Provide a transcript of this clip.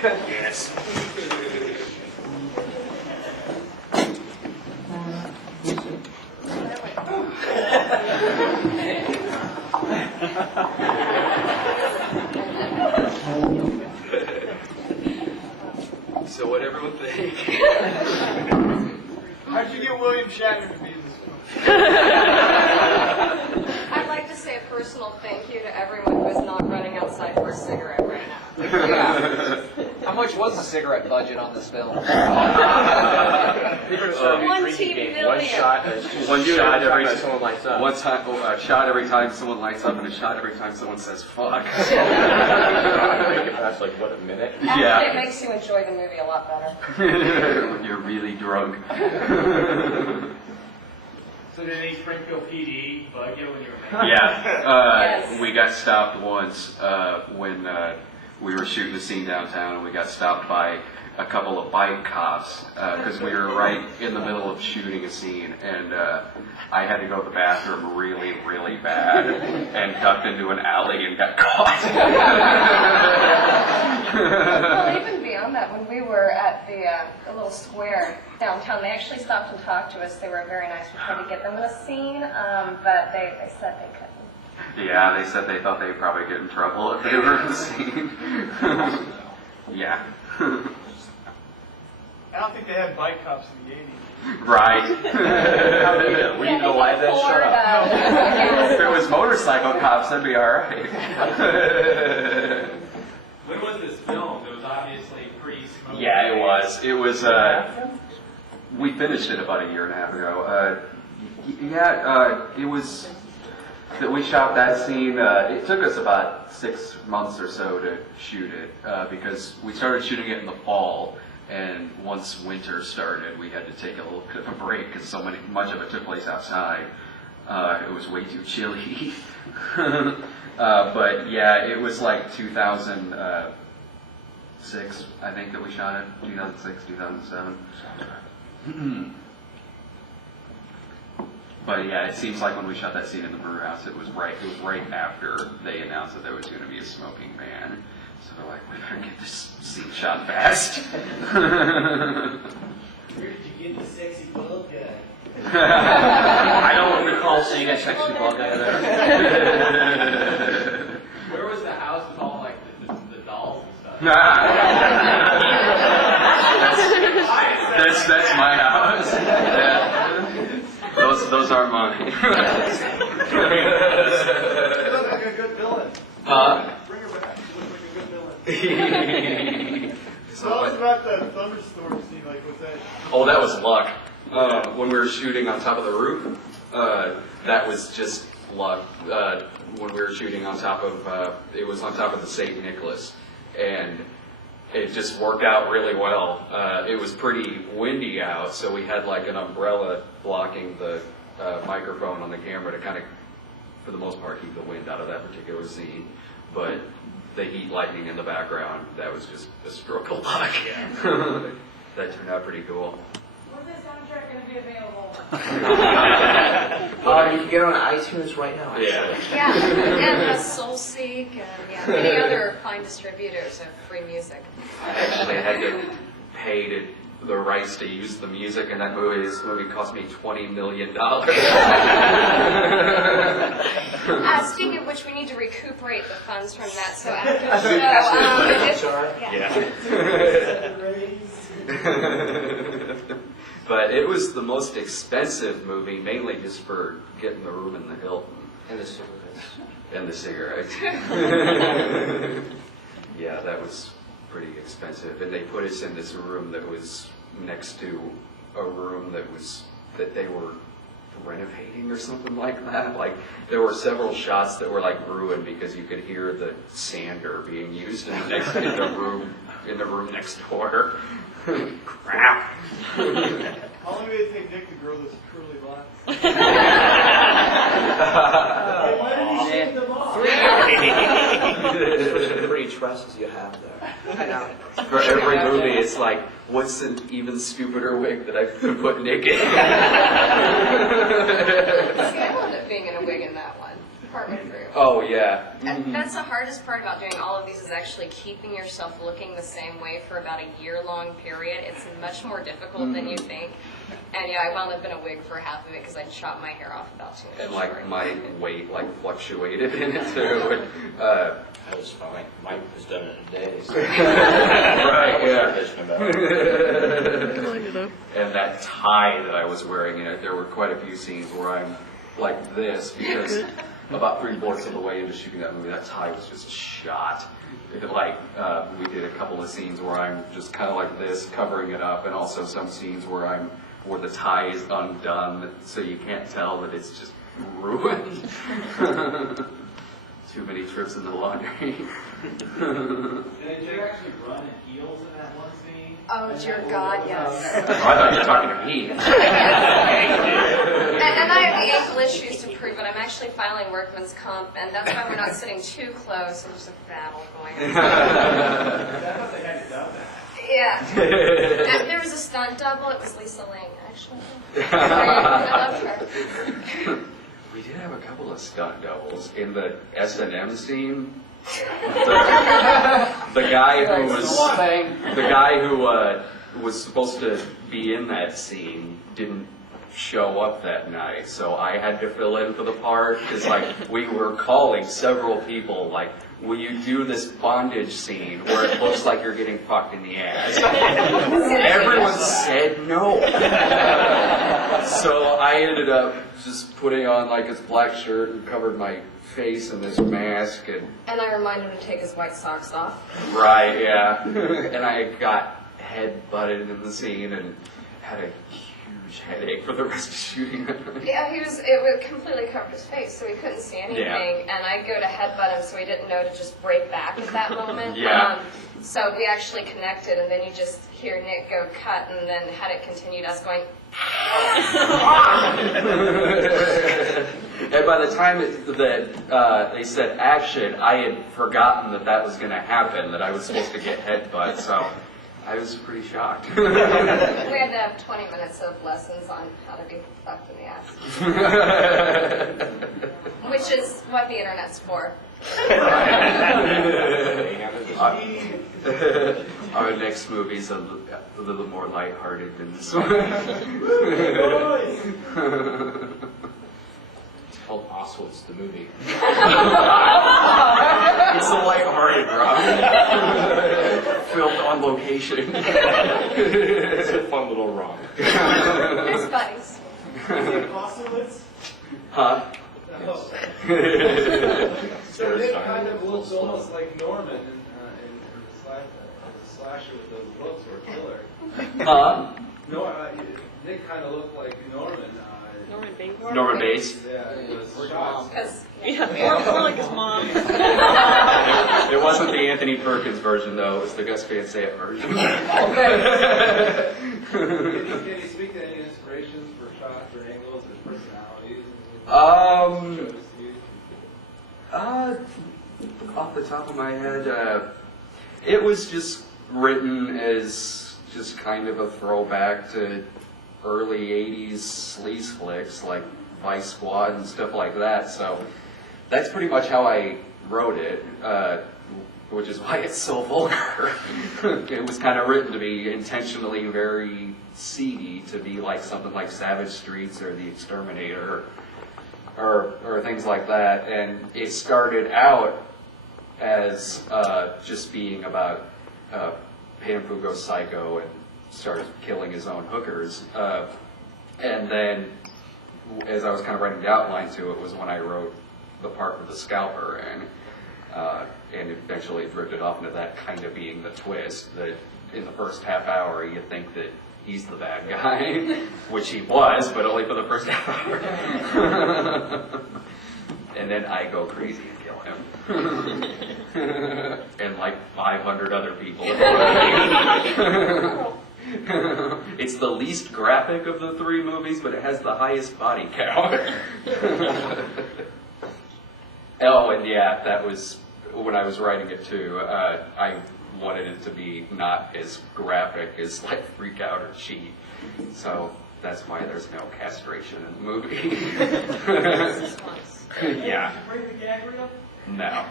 Yes. So what everyone think? How'd you get William Shatner to be in this film? I'd like to say a personal thank you to everyone who is not running outside for a cigarette right now. Yeah. How much was the cigarette budget on this film? $1 $20 shot every time someone lights up. One time, a shot every time someone lights up, and a shot every time someone says "fuck." I think it passed like what, a minute? Yeah. It makes you enjoy the movie a lot better. When you're really drunk. So did any Springfield PD bug you when you were Yeah. Yes. We got stopped once when we were shooting a scene downtown, and we got stopped by a couple of bike cops because we were right in the middle of shooting a scene, and I had to go to the bathroom really, really bad and ducked into an alley and got caught. Well, even beyond that, when we were at the little square downtown, they actually stopped and talked to us. They were very nice. We tried to get them in a scene, but they said they couldn't. Yeah, they said they thought they'd probably get in trouble if they were in the scene. Yeah. I don't think they had bike cops in the 80s. Right. Were you the live then? Shut up. If it was motorcycle cops, that'd be alright. When was this filmed? It was obviously pretty smoky. Yeah, it was. It was, we finished it about a year and a half ago. It was, that we shot that scene, it took us about 6 months or so to shoot it, because we started shooting it in the fall, and once winter started, we had to take a little bit of a break, because much of it took place outside. It was way too chilly. But yeah, it was like 2006, I think, that we shot it. 2006, 2007. But yeah, it seems like when we shot that scene in the brew house, it was right after they announced that there was going to be a smoking ban. So they're like, we better get this scene shot fast. Where did you get the sexy bald guy? I don't recall seeing a sexy bald guy there. Where was the house with all like the dolls and stuff? That's my house. Yeah. Those aren't mine. You look like a good villain. Bring her back. You look like a good villain. Tell us about the thunderstorm scene. Like, what's that? Oh, that was luck. When we were shooting on top of the roof, that was just luck. When we were shooting on top of, it was on top of the St. Nicholas, and it just worked out really well. It was pretty windy out, so we had like an umbrella blocking the microphone on the camera to kind of, for the most part, keep the wind out of that particular scene. But the heat lightning in the background, that was just a stroke of luck. That turned out pretty cool. When's this soundtrack going to be available? You can get it on iTunes right now. Yeah. Yeah, and SoulSeek and many other fine distributors of free music. I actually had to pay the rights to use the music in that movie. This movie cost me $20 million. Speaking of which, we need to recuperate the funds from that. So after the show, But it was the most expensive movie, mainly just for getting the room in the Hilton. And the cigarettes. And the cigarettes. Yeah, that was pretty expensive. And they put us in this room that was next to a room that they were renovating or something like that. Like, there were several shots that were like ruined because you could hear the sander being used in the room next door. Crap. How long did it take Nick to grow this curly locks? Why did he shave them off? Those pretty tresses you have there. I know. For every movie, it's like, what's an even stupider wig that I could put Nick in? See, I wound up being in a wig in that one. partway through. Oh, yeah. And that's the hardest part about doing all of these is actually keeping yourself looking the same way for about a year-long period. It's much more difficult than you think. And yeah, I wound up in a wig for half of it because I'd chopped my hair off about 2 And inches. like my weight like fluctuated in it too. That was fine. Mike has done it in a day. So Right, yeah. bitching about it. And that tie that I was wearing in it, there were quite a few scenes where I'm like this because about 3/4 of the way into shooting that movie, that tie was just shot. We did a couple of scenes where I'm just kind of like this, covering it up, and also some scenes where the tie is undone, so you can't tell that it's just ruined. Too many trips in the laundry. Did you actually run in heels in that one scene? Oh, dear God, yes. I thought you were talking to me. And I have the ankle issues to prove it. I'm actually filing workman's comp, and that's why we're not sitting too close. And there's a battle going on. That's what they had to done that. Yeah. And there was a stunt double. It was Lisa Ling, actually. I loved her. We did have a couple of stunt doubles in the S&M scene. The guy who was supposed to be in that scene didn't show up that night, so I had to fill in for the part because we were calling several people will you do this bondage scene where it looks like you're getting fucked in the ass? Everyone said no. So I ended up just putting on his black shirt and covered my face in this mask And I reminded him to take his white socks off. Right, yeah. And I got head butted in the scene and had a huge headache for the rest of shooting. Yeah, it would completely covered his face, so he couldn't see anything. Yeah. And I'd go to headbutt him, so he didn't know to just break back at that moment. Yeah. So we actually connected, and then you just hear Nick go cut, and then had it continued, us going, And by the time that they said action, I had forgotten that was going to happen, that I was supposed to get headbutt, so I was pretty shocked. we had to have 20 minutes of lessons on how to be fucked in the ass. Which is what the internet's for. Our next movie's a little more lighthearted than this one. It's called Oswald's the movie. It's a lighthearted drama. Filmed on location. It's a fun little romp. There's buddies. Apostolates? Huh? No. So Nick kind of looks almost like Norman in the slasher with those looks or killer. Huh? No, Nick kind of looked like Norman. Norman Bates. Yeah, it was shots. Because More like his mom. It wasn't the Anthony Perkins version, though. It was the Gus Van Sant version. Can you speak to any inspirations for shots or angles or personalities? Off the top of my head, it was just written as just kind of a throwback to early 80s sleaze flicks like Vice Squad and stuff like that. So that's pretty much how I wrote it, which is why it's so vulgar. It was kind of written to be intentionally very seedy, to be like something like Savage Streets or The Exterminator or things like that. And it started out as just being about Pam Fu goes psycho and starts killing his own hookers. And then, as I was kind of writing the outline to it, was when I wrote the part with the scalper, and eventually drifted off into that kind of being the twist, that in the first half hour you think that he's the bad guy, which he was, but only for the first half hour. And then I go crazy and kill him. And like 500 other people. It's the least graphic of the three movies, but it has the highest body count. Oh, and yeah, that was when I was writing it too. I wanted it to be not as graphic as like Freak Out or Cheat. So that's why there's no castration in the movie. This one's- Yeah, Bring the gag reel? no.